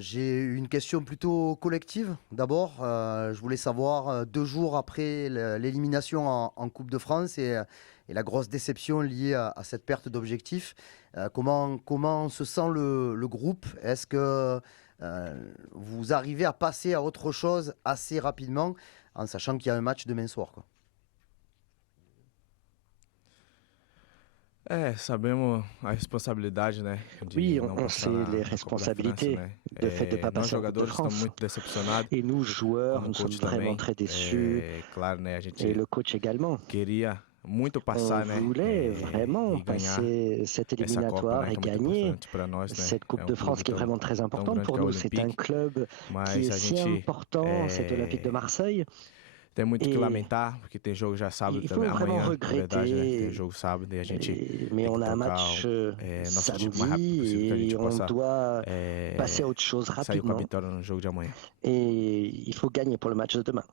J'ai une question plutôt collective. D'abord, je voulais savoir, 2 jours après l'élimination en Coupe de France et la grosse déception liée à cette perte d'objectif, comment se sent le groupe? Est-ce que vous arrivez à passer à autre chose assez rapidement en sachant qu'il y a un match demain soir, quoi? Sabemos a responsabilidade, né, Oui, de não on passar sait les na Copa da França, responsabilités né. de fait de ne pas Nós passer en Coupe de jogadores estamos France. muito decepcionados, Et nous, joueurs, como o nous sommes coach vraiment também. très déçus, Claro, né, a et gente le coach également. queria muito On passar, né, voulait vraiment e ganhar passer cette essa Copa, éliminatoire né, et que é muito gagner importante para nós, né. cette Coupe É um de France clube qui est vraiment très tão importante grande pour que é o nous. C'est un Olympique, club qui mas est a si gente, important, cet Olympique de Marseille. tem muito que Et lamentar, porque tem jogo já sábado il também, faut vraiment amanhã, na verdade, né, tem regretter. jogo sábado e a gente Mais tem que on a un tocar match nosso time o mais rápido samedi possível, que a et gente on possa doit passer à autre chose sair com a rapidement. vitória no jogo de amanhã. Et il faut gagner pour le match de demain.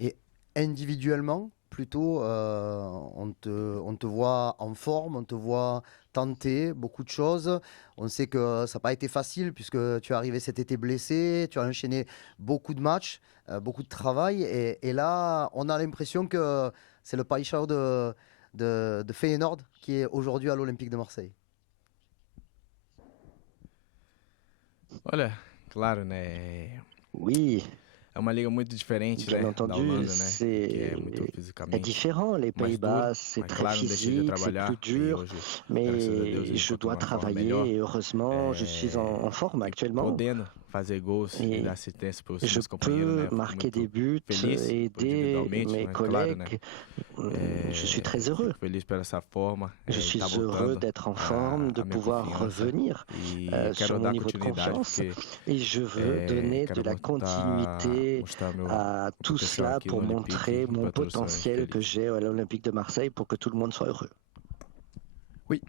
Et individuellement, plutôt, on te voit en forme, on te voit tenter beaucoup de choses. On sait que ça n'a pas été facile puisque tu es arrivé cet été blessé, tu as enchaîné beaucoup de matchs, beaucoup de travail. Et là, on a l'impression que c'est le Paixão de Feyenoord qui est aujourd'hui à l'Olympique de Marseille. Olha, claro, né? Oui, É uma liga muito diferente, bien né, da entendu, Holanda, né? Que é muito c'est fisicamente différent. Les mais Pays-Bas, duro. c'est Mas très claro, não deixei de physique, c'est plus trabalhar. E dur, hoje, graças a Deus, eu mais je encontro dois uma forma melhor. travailler et heureusement, je suis en forme E actuellement podendo fazer gols e dar et assistência para os je meus companheiros, né? peux Eu fico marquer des muito buts feliz et aider individualmente, mes mas claro, né? collègues. Je suis très heureux. Fico feliz por essa forma Je e suis tá heureux voltando d'être en forme, de a minha pouvoir confiança revenir e sur quero mon dar niveau de continuidade confiance porque et je veux donner de quero la continuité mostrar à meu tout potencial cela aqui pour no Olympique montrer e mon para todos serem potentiel que felizes. j'ai à l'Olympique de Marseille pour que tout le monde soit heureux. Oui.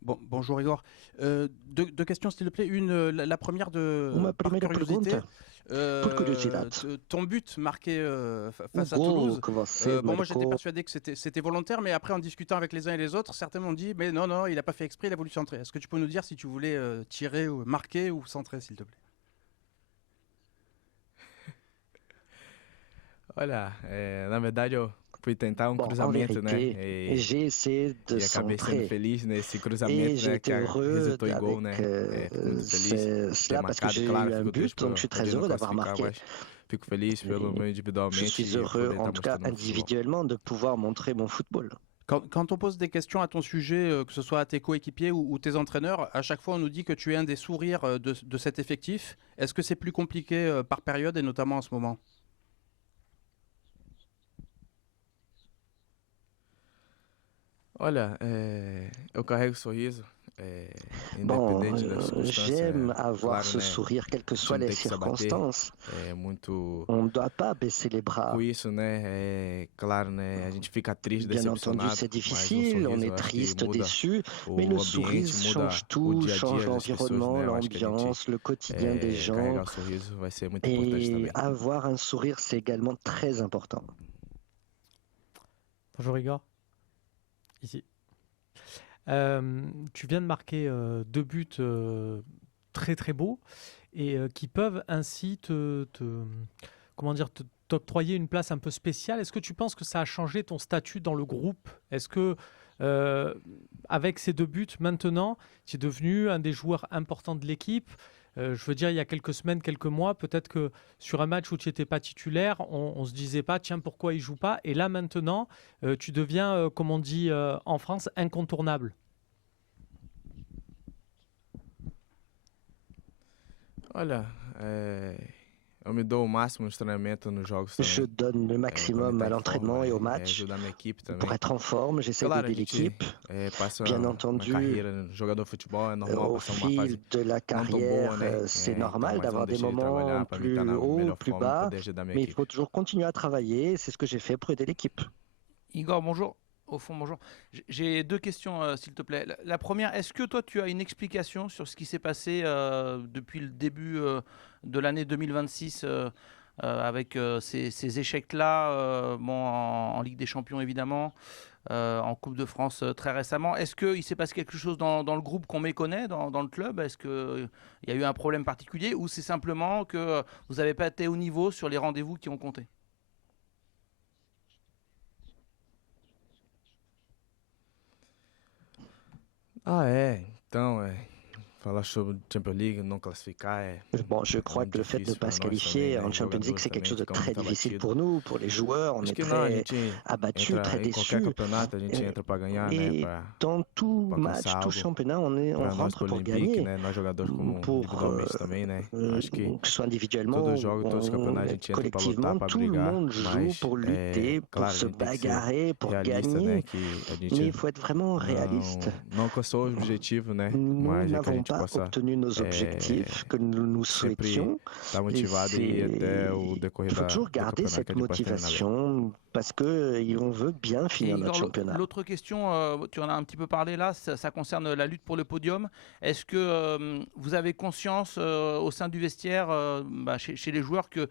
Bon, bonjour Igor. Deux questions s'il te plaît. La première Uma par primeira curiosité. pergunta, por curiosidade. Ton but marqué face O à gol Toulouse. que você Bon, moi j'étais marcou, persuadé que c'était volontaire, mais après en discutant avec les uns et les autres, certains m'ont dit mais non, il n'a pas fait exprès, il a voulu centrer. Est-ce que tu peux nous dire si tu voulais tirer ou marquer ou centrer s'il te plaît? Olha, na verdade eu fui tentar en cruzamento, né? vérité, j'ai essayé de E acabei sendo centrer. feliz nesse Et cruzamento, j'ai né? été Que heureux resultou em avec gol, né? Fico muito feliz de ter cela parce que marcado. j'ai Claro, eu un fico triste but, donc por je suis très poder não heureux d'avoir classificar, marqué. mas fico feliz pelo meu Je individualmente suis e heureux, poder en estar tout cas mostrando no futebol. individuellement, de pouvoir montrer mon football. Quand on pose des questions à ton sujet, que ce soit à tes coéquipiers ou tes entraîneurs, à chaque fois on nous dit que tu es un des sourires de cet effectif. Est-ce que c'est plus compliqué par période et notamment en ce moment? Olha, eu carrego sorriso, Bon, independente das circunstâncias. j'aime avoir Claro, ce né? sourire, quelles que O soient time les tem que se abater. circonstances. É muito. On ne doit pas baisser les bras. Com isso, né? Claro, né? A gente fica triste, Bien entendu, decepcionado, c'est mas o difficile, on sorriso est eu acho que triste, muda déçu, mais o le ambiente, sourire muda change o tout, dia a change dia das pessoas, l'environnement, né? Eu acho que a gente l'ambiance, le quotidien des gens. carregar o sorriso vai ser muito importante Et também. avoir un sourire, c'est également très important. Bonjour Igor. Ici. Tu viens de marquer 2 buts très très beaux et qui peuvent ainsi t'octroyer une place un peu spéciale. Est-ce que tu penses que ça a changé ton statut dans le groupe? Est-ce que avec ces 2 buts maintenant, tu es devenu un des joueurs importants de l'équipe? Je veux dire, il y a quelques semaines, quelques mois, peut-être que sur un match où tu n'étais pas titulaire, on se disait pas, tiens, pourquoi il joue pas? Et là, maintenant, tu deviens, comme on dit en France, incontournable. Olha, eu me dou o máximo nos treinamentos, nos jogos Je também. donne le maximum à l'entraînement et au match. Ajudar minha equipe também. Pour être en forme, j'essaie Claro, a d'aider gente l'équipe. passa Bien na entendu, carreira, jogador de futebol, é normal Au passar uma fil fase de la não tão carrière, boa, né? c'est Então, normal mas não d'avoir des deixei de moments trabalhar para mim estar plus na haut, melhor plus forma e bas, poder ajudar minha mais il equipe. faut toujours continuer à travailler. C'est ce que j'ai fait pour aider l'équipe. Igor, bonjour. Au fond, bonjour. J'ai 2 questions, s'il te plaît. La première, est-ce que toi, tu as une explication sur ce qui s'est passé depuis le début de l'année 2026 avec ces échecs-là, en Ligue des Champions, évidemment, en Coupe de France très récemment. Est-ce qu'il s'est passé quelque chose dans le groupe qu'on méconnaît, dans le club? Est-ce qu'il y a eu un problème particulier ou c'est simplement que vous n'avez pas été au niveau sur les rendez-vous qui ont compté? Então, falar sobre Champions League, não classificar Bon, je crois que le fait de ne pas se qualifier en Champions League, c'est quelque chose de très difficile pour nous, pour les joueurs. On Acho est que não, a très gente abattus, très entra em qualquer déçus. campeonato, a gente entra para ganhar, né? Et dans tout pra match, alcançar tout algo championnat, on Para nós rentre pro pour Olympique, gagner. né? Nós jogadores como Pour, individualmente também, né? Acho que que ce soit individuellement todos os jogos, todos os ou campeonatos, a gente entra para lutar, collectivement, para tout le brigar, monde joue mas pour lutter, pour claro, a se gente tem que ser bagarrer, pour realista, né? gagner. Que a Mais il gente faut être vraiment réaliste. não alcançou o objetivo, né? Nous Mas é que a n'avons gente pas possa obtenu nos objectifs que nous sempre souhaitions. estar motivado e ir até o Il decorrer faut toujours do garder campeonato cette que a gente possa terminar bem. motivation parce qu'on veut bien Et finir notre Igor, championnat. l'autre question, tu en as un petit peu parlé là, ça concerne la lutte pour le podium. Est-ce que vous avez conscience au sein du vestiaire, chez les joueurs, que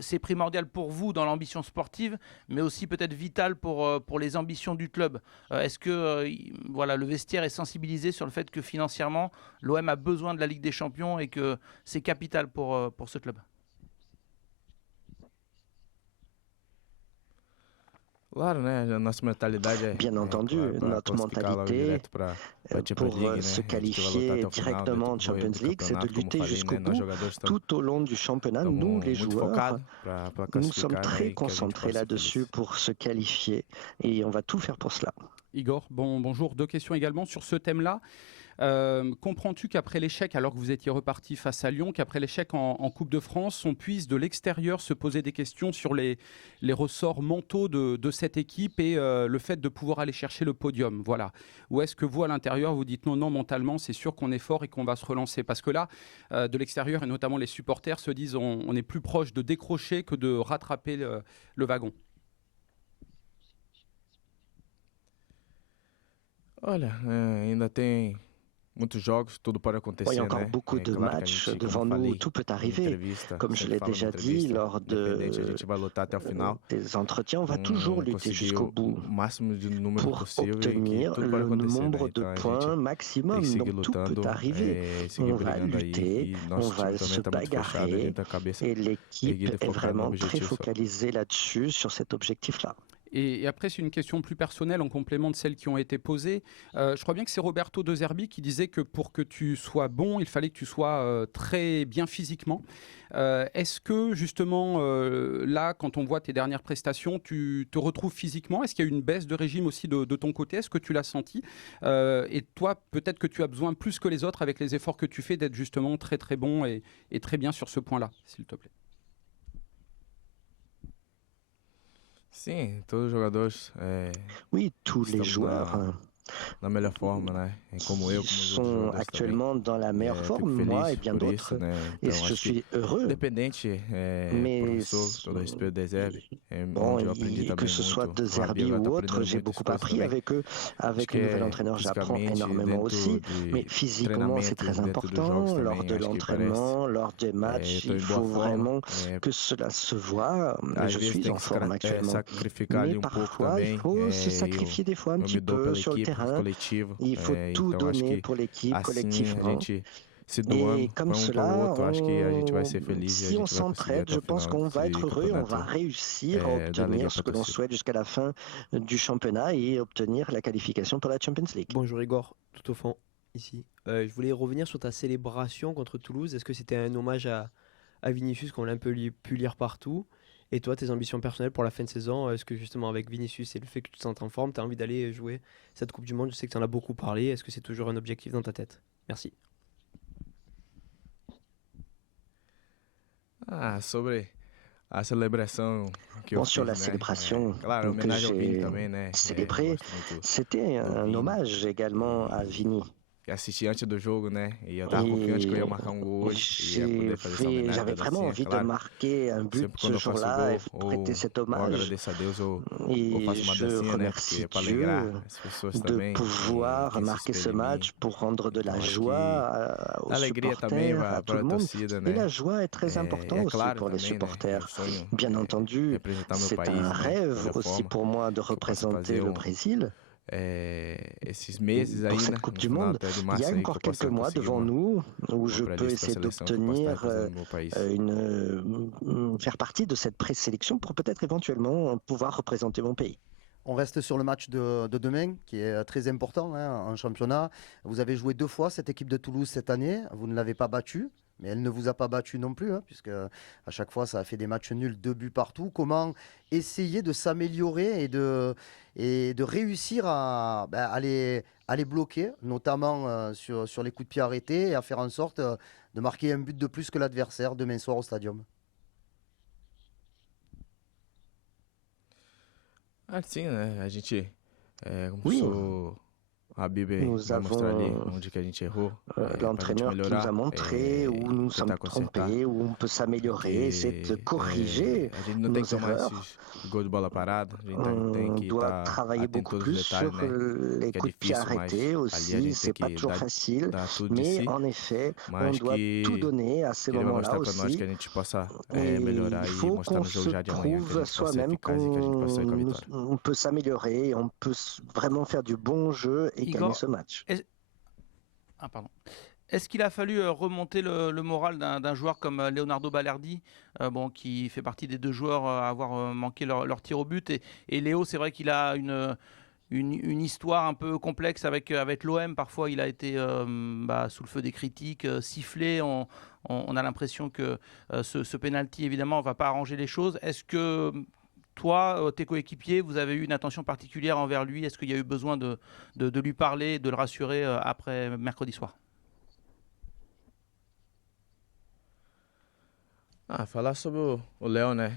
c'est primordial pour vous dans l'ambition sportive, mais aussi peut-être vital pour les ambitions du club? Est-ce que voilà, le vestiaire est sensibilisé sur le fait que financièrement, l'OM a besoin de la Ligue des Champions et que c'est capital pour ce club? Claro, né? A nossa mentalidade é Bien entendu, notre classificar logo mentalité direto para Champions pour League, né? se A gente vai lutar qualifier até o final directement en dentro do Champions League, c'est de campeonato, como lutter falei, jusqu'au né? Nós bout jogadores tout au long du championnat. Nous, les muito joueurs, focados para nous sommes classificar, né? très E que a gente concentrés possa ser là-dessus feliz. pour se qualifier et on va tout faire pour cela. Igor, bonjour. Deux questions également sur ce thème-là. Comprends-tu qu'après l'échec, alors que vous étiez reparti face à Lyon, qu'après l'échec en Coupe de France, on puisse de l'extérieur se poser des questions sur les ressorts mentaux de cette équipe et le fait de pouvoir aller chercher le podium, voilà. Ou est-ce que vous, à l'intérieur, vous dites non, mentalement, c'est sûr qu'on est fort et qu'on va se relancer? Parce que là, de l'extérieur, et notamment les supporters, se disent on est plus proche de décrocher que de rattraper le wagon. Olha, ainda tem muitos jogos, tudo pode acontecer, Il y a encore né? beaucoup de claro que a matchs gente, devant como nous, falei tout peut em arriver. entrevista, Comme je sempre l'ai falo em déjà dit entrevista, lors independente, a gente vai lutar até o final. des entretiens, on va toujours lutter conseguir jusqu'au bout o máximo de número pour possível e que obtenir tudo pode le acontecer, nombre né? de Então a points gente tem maximum. que seguir Donc tout lutando, peut arriver. seguir On va brigando aí lutter, e on nosso va time se também está muito fechado, a bagarrer gente tá a cabeça et l'équipe erguida e est focada no vraiment très objetivo só. focalisée là-dessus, sur cet objectif-là. Et après, c'est une question plus personnelle en complément de celles qui ont été posées. Je crois bien que c'est Roberto De Zerbi qui disait que pour que tu sois bon, il fallait que tu sois très bien physiquement. Est-ce que justement, là, quand on voit tes dernières prestations, tu te retrouves physiquement? Est-ce qu'il y a eu une baisse de régime aussi de ton côté? Est-ce que tu l'as senti? Et toi, peut-être que tu as besoin plus que les autres, avec les efforts que tu fais, d'être justement très très bon et très bien sur ce point-là, s'il te plaît. Sim, todos os jogadores Oui, tous les estamos joueurs na melhor forma, né? Como eu, como os outros sont jogadores também. actuellement dans la meilleure Fico forme, feliz moi et bien por d'autres. isso, né? Et Então, je acho que suis heureux. independente, Mais professor, todo respeito de Zerbi, Bon, onde eu aprendi que também ce muito. soit de O Zerbi Rabiro ou tá autre, aprendendo j'ai muito beaucoup isso appris também. avec eux. Avec Acho le que nouvel entraîneur, j'apprends fisicamente, énormément aussi. de Mais physiquement, c'est très treinamento, dentro dos important. jogos Lors também, de acho que l'entraînement, lors des matchs, tô em il boa faut forma. vraiment que cela se voit. Às Je vezes suis tem en que forme actuellement. sacrificar ali Mais pouco parfois, il também. faut se sacrifier des fois un Eu petit me dou peu pela sur le equipe, terrain. coletivo. Il faut tout Então acho donner que pour l'équipe assim a collectivement. gente se doando Et comme para um para o cela, outro, acho que a gente vai ser feliz e a si on gente vai conseguir s'entraide, até je o pense final qu'on va desse être heureux, on va campeonato. réussir à da Liga obtenir ce que l'on Patrocínio. souhaite jusqu'à la fin du championnat et obtenir la qualification pour la Champions League. Bonjour Igor, tout au fond, ici. Je voulais revenir sur ta célébration contre Toulouse. Est-ce que c'était un hommage à Vinicius qu'on l'a un peu pu lire partout? Et toi, tes ambitions personnelles pour la fin de saison, est-ce que justement avec Vinicius et le fait que tu te sentes en forme, tu as envie d'aller jouer cette Coupe du Monde? Je sais que tu en as beaucoup parlé. Est-ce que c'est toujours un objectif dans ta tête? Merci. Sobre a celebração que eu Sur fiz, la né? célébration Claro, que homenagem ao Vini j'ai também, né? célébrée, Gosto muito c'était do un Vini. hommage également à Vini. assistir antes do jogo, né? E eu tava confiante que eu ia marcar um gol hoje e ia poder fazer essa homenagem. J'avais vraiment envie de marquer un but ce jour-là et prêter cet hommage. Agradeço a Deus, eu Et faço uma je dancinha, né? remercie Porque para Dieu alegrar as pessoas de também. pouvoir marquer ce match pour rendre de la joie aux Alegria também supporters, à tout para le a monde. torcida, Et né? la joie est très importante aussi claro pour les também, né? supporters. Sonho Bien entendu, representar meu c'est país, un né? rêve Da aussi forma pour moi de que eu possa représenter fazer le Brésil esses meses aí, pour cette né? Coupe No du final Monde. até de Il y março a aí que encore eu possa quelques mois conseguir devant nous où je prélice peux pra essayer seleção que eu possa estar d'obtenir representando meu país. faire partie de cette présélection pour peut-être éventuellement pouvoir représenter mon pays. On reste sur le match de demain, qui est très important en championnat. Vous avez joué 2 fois cette équipe de Toulouse cette année. Vous ne l'avez pas battue, mais elle ne vous a pas battu non plus, puisque à chaque fois, ça a fait des matchs nuls, 2 buts partout. Comment essayer de s'améliorer et de réussir à les bloquer, notamment sur les coups de pied arrêtés, et à faire en sorte de marquer un but de plus que l'adversaire demain soir au Stadium? Sim, né? A gente, como Oui. o Habib Nous vai mostrar ali avons onde que a gente errou, pra gente l'entraîneur qui nous melhorar a montré où nous nous sommes tentar consertar. trompés, où on peut s'améliorer, essayer de corriger A gente não tem nos que tomar erreurs. esses gols de bola parada, a gente tem On que doit estar travailler atento beaucoup aos plus detalhes, sur né? les Que é coups de pied difícil, mas arrêtés ali a aussi. gente C'est tem pas que toujours facile, dar tudo de mais si, en effet, on mas doit tout que donner à ces ele vai moments-là mostrar pra nós aussi. que a gente possa Et melhorar il e faut mostrar qu'on no jogo se já de amanhã que a prouve gente possa ser soi-même eficaz e que a gente possa sair com a vitória. on peut s'améliorer, on peut vraiment faire du bon jeu et Igor, gagner ce match. Ah, pardon. Est-ce qu'il a fallu remonter le moral d'un joueur comme Leonardo Balerdi, qui fait partie des 2 joueurs à avoir manqué leur tir au but, et Léo, c'est vrai qu'il a une histoire un peu complexe avec l'OM. Parfois, il a été sous le feu des critiques, sifflé. On a l'impression que ce penalty, évidemment, ne va pas arranger les choses. Est-ce que toi, tes coéquipiers, vous avez eu une attention particulière envers lui? Est-ce qu'il y a eu besoin de lui parler, de le rassurer après mercredi soir? Falar sobre o Léo, né?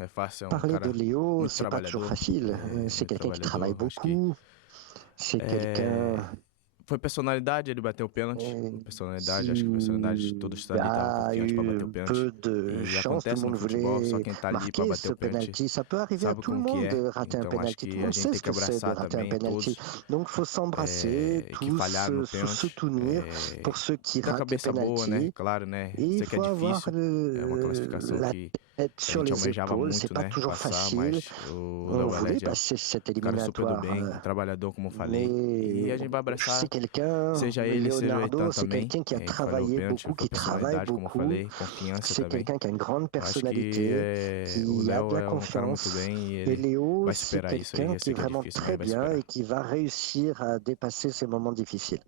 É fácil, Parler de Léo, muito c'est pas toujours trabalhador, facile. C'est quelqu'un qui travaille trabalhador, acho que beaucoup. C'est quelqu'un foi personalidade, ele bateu o pênalti. Personalidade, acho que qui personalidade, todos ali estavam a confiantes para bater eu o pênalti. peu de E chance, tout acontece le no monde futebol, só voulait quem tá ali para marquer bater ce o pênalti penalty. Ça peut arriver à sabe tout le como que monde é. de rater un Então acho penalty. Tout que le a monde gente sait tem ce que que c'est de abraçar rater un também penalty. todos Donc il faut s'embrasser, que tous falharam no se pênalti. soutenir pour ceux qui Com a ratent les cabeça boa, né? penalties. Claro, né? Et il Sei que é faut avoir difícil. É uma classificação la que tête a sur gente les almejava épaules. C'est muito, pas né? toujours Passar, facile. mas o On Léo voulait Valede é passer cette um cara super do éliminatoire. bem, trabalhador, como eu falei. Mais E a gente vai abraçar, c'est quelqu'un, seja ele, seja o Leonardo, Eitan c'est também. quelqu'un qui a Falhou o travaillé pênalti, beaucoup, foi qui travaille personalidade, como eu beaucoup. falei, confiança C'est também. quelqu'un qui a une grande Eu acho que personnalité, o qui a Léo de la é um cara muito confiance. bem e Et ele Léo, vai c'est superar isso aí. quelqu'un Eu qui sei est que é vraiment difícil, très mas vai bien superar. et qui va réussir à dépasser ces moments difficiles.